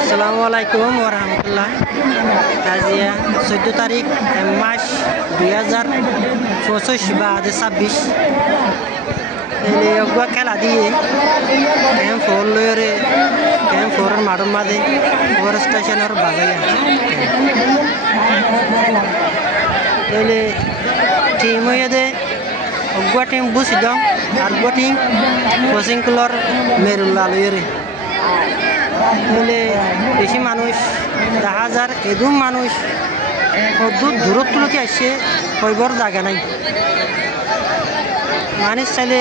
আসসালামু আলাইকুম ওরহামতুল্লাহ। আজিয়া 14 তারিখ মাস 2025 বা 26 এগুলো খেলা দিয়ে ক্যাম্প ফোর লয়রে ক্যাম্প ফোরের মাঠের মাঝে ফোর স্টেশনের বাজাইয়া এলে টিম হয়ে দে অগুয়া টিম বুঝি দাও আর গুয়া টিম কোচিং ক্লর মেরুল্লা লয়রে বেশি মানুষ 10,000 এদম মানুষ দূরত্বলোকে আসছে কইবর জায়গা নাই মানুষ চাইলে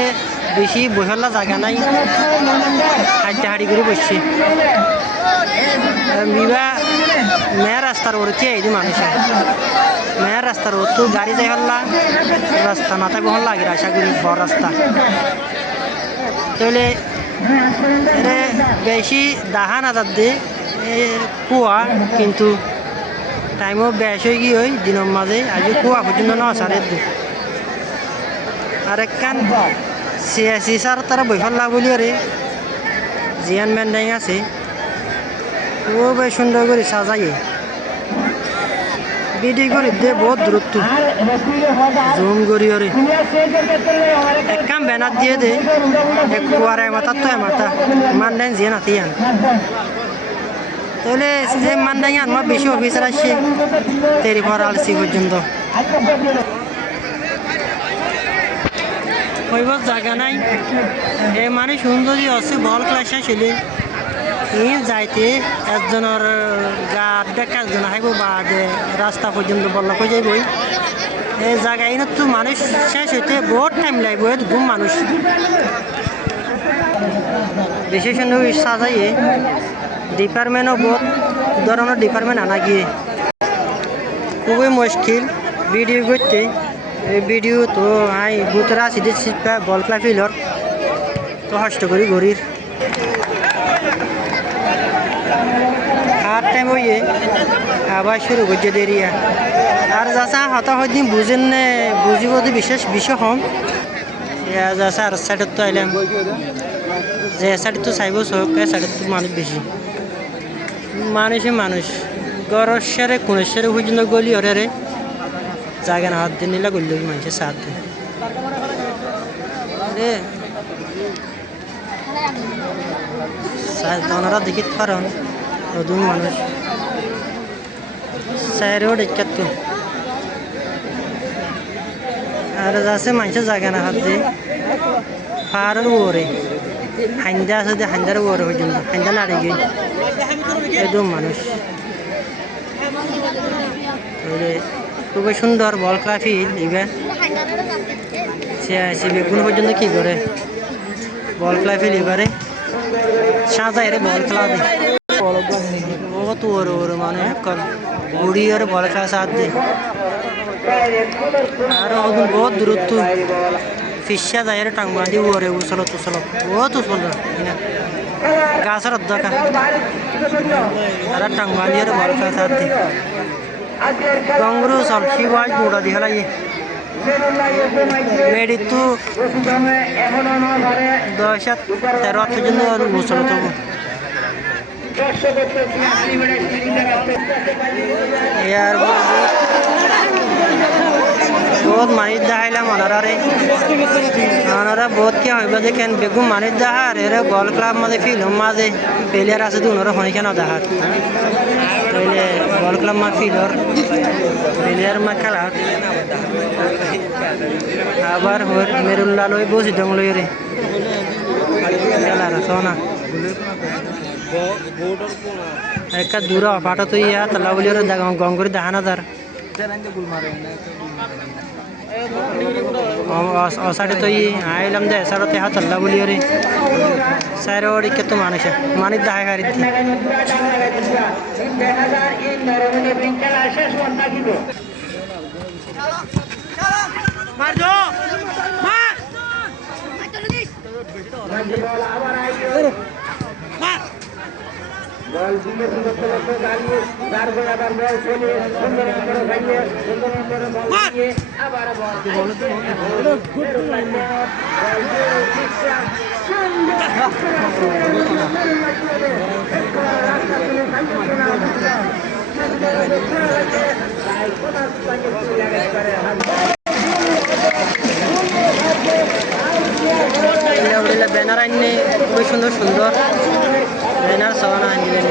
বেশি বহলা জায়গা নাই হাড্ডি করে বসছে বিবা মেয়ের রাস্তার ওরতে এই মানুষ মেয়ের রাস্তার ওর তো গাড়ি যাই হল্লা রাস্তা না থাকবে হল লাগে আশা করি বড় রাস্তা তাহলে বেশি দাহা না দে কুয়া কিন্তু টাইমও বেশ হয়ে গিয়ে ওই দিনের মাঝে আজ কুয়া পর্যন্ত ন সারের দে আর একখান সিএসি স্যার তারা বৈফল্লা বলি রে জিয়ান ম্যান্ডাইং আছে ও বেশ সুন্দর করে সাজাইয়ে ভিডিও করে দে বহুত দূরত্ব জুম করি ওরে একখান ব্যানার দিয়ে দে এক কুয়ার মাথা তো মাথা মান্ডাইন জিয়ান আতিয়ান তাহলে যে মান্ডাইন আমার বেশি অফিসার আসছে তেরি পর আলসি পর্যন্ত কইবার জায়গা নাই এ মানে সুন্দরী আছে বল ক্লাস আসলে যাইতে একজনের গা দেখা একজন হাইব বা রাস্তা পর্যন্ত বললা কই যাইবই এই জায়গায় তো মানুষ শেষ হইতে বহুত টাইম লাগবে ঘুম মানুষ বেশি সুন্দর সাজাইয়ে ডিপার্টমেন্টও বহুত ধরনের ডিপার্টমেন্ট আনা গিয়ে খুবই মুশকিল ভিডিও করতে এই ভিডিও তো আই বুতরা সিধে শিখা বল ক্লাব ফিলর তো কষ্ট করি ঘড়ির আর টাইম হইয়ে আবার শুরু করছে দেরিয়া আর যাচা হতা হয়দিন বুঝেন নে বুঝিব বিশেষ বিষয় হম যাচা আর সাইডত তো আইলাম যে সাইড তো চাইব চোখ এ সাইডত তো মানুষ বেশি মানুষ গরর সেরে কোনের সেরে পর্যন্ত গলি হরে জায়গা না হাত দিয়ে নিলা গলি মানুষের সাথ দিয়ে ওনারা দেখি থারন নতুন মানুষ সাইরেও ডেকাত তো আর যাচ্ছে মানুষের জায়গা না হাত দিয়ে পাহাড়ের ওরে হাইন্দা আছে যে হাইন্দার ওরে পর্যন্ত হাইন্দা নাড়ে গিয়ে একদম মানুষ খুবই সুন্দর বল খেলা ফিল ইভেন সে বেগুন পর্যন্ত কি করে বল খেলা ফিল এবারে সাজাই রে বল খেলা দে বহুত ওর মানে বুড়ি আর বল খেলা সাথ দে আর বহুত দূরত্ব ফিসা যায় রে টাং বাঁধি ওরে উছল বহুত উছল গাছের অর্ধকা আর টাং বাঁধি আর বল খেলা সাথ দে গঙ্গরু চল শিবাজ গুড়া দি হলাই মেডি তো 10-13 পর্যন্ত গোসল তবু ইয়ার বহুত মানিত দেখাইলাম ওনারা বহুত কে হইব দেখেন বেগুন মানিত দেখার এরা বল ক্লাব মাঝে ফিল্ম মাঝে প্লেয়ার আছে তো ওনারা হনি কেন দেখার তাইলে বল ক্লাব মা ফিলর প্লেয়ার মা খেলার আবার মেরুল্লা লই বসি দং লই রে খেলার সোনা একটা দূর পাটা তো ইয়া তালা বলি রে গঙ্গুরি দেখানা দার অসাড়ে তো আইলাম দে সারতে হাত আল্লাহ বলি রে সাইরে ওড়ি কে তো মানুষ মানিত দাহাই গাড়ি মারজো মার মার বল দিলে সুন্দর তো গালিয়ে চার গোল আবার বল চলে সুন্দর করে ভাইয়ে সুন্দর করে বল দিয়ে আবার বল গুড বল ব্যানার আইনে খুবই সুন্দর সুন্দর ব্যানার সবানা আইন দিলেন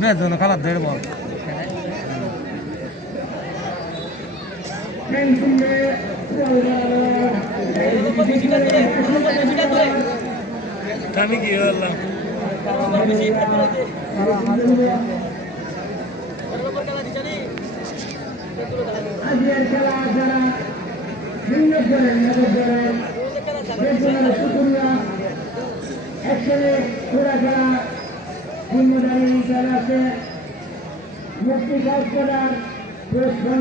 বেজন খালা দেড় বল আমি কি বললাম আজকের খেলা যারা ভিন্ন করেন একসাথে পুরা খেলা জিম্মদারি যারা আছে মুক্তি কাজ করার পুরস্কার